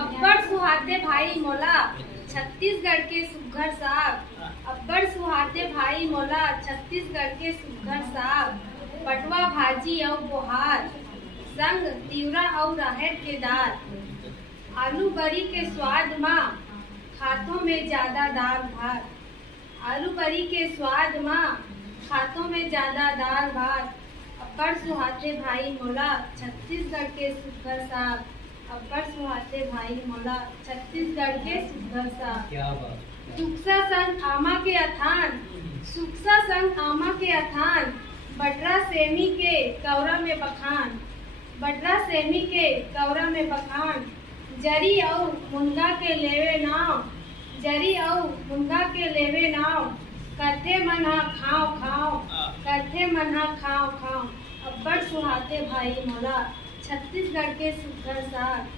अब्बड़ सुहाते भाई मोला छत्तीसगढ़ के सुघ्घर साग। अब्बड़ सुहाते भाई मोला छत्तीसगढ़ के सुघ्घर साग। पटवा भाजी अउ बोहार संग तिंवरा अउ राहेर के दाल। आलू बरी के स्वाद माँ खातों में ज्यादा दाल भात। आलू बरी के स्वाद माँ खातों में ज्यादा दाल भात। अब्बड़ सुहाते भाई मोला छत्तीसगढ़ के सुघ्घर साग। अब्बड़ सुहाते भाई मोला छत्तीसगढ़ के सुघ्घर साग। सुक्सा संग आमा के अथान, सुक्सा संग आमा के अथान। बटरा सेमी के कौरा में बखान, बटरा सेमी के कौरा में बखान। जरी अउ मुनगा के लेवे नाव, जरी अउ मुनगा के लेवे नाव। करथे मन ह खाँव खाँव, करथे मन ह खाँव खाँव। अब्बड़ सुहाते भाई मोला छत्तीसगढ़ के सुघ्घर साग।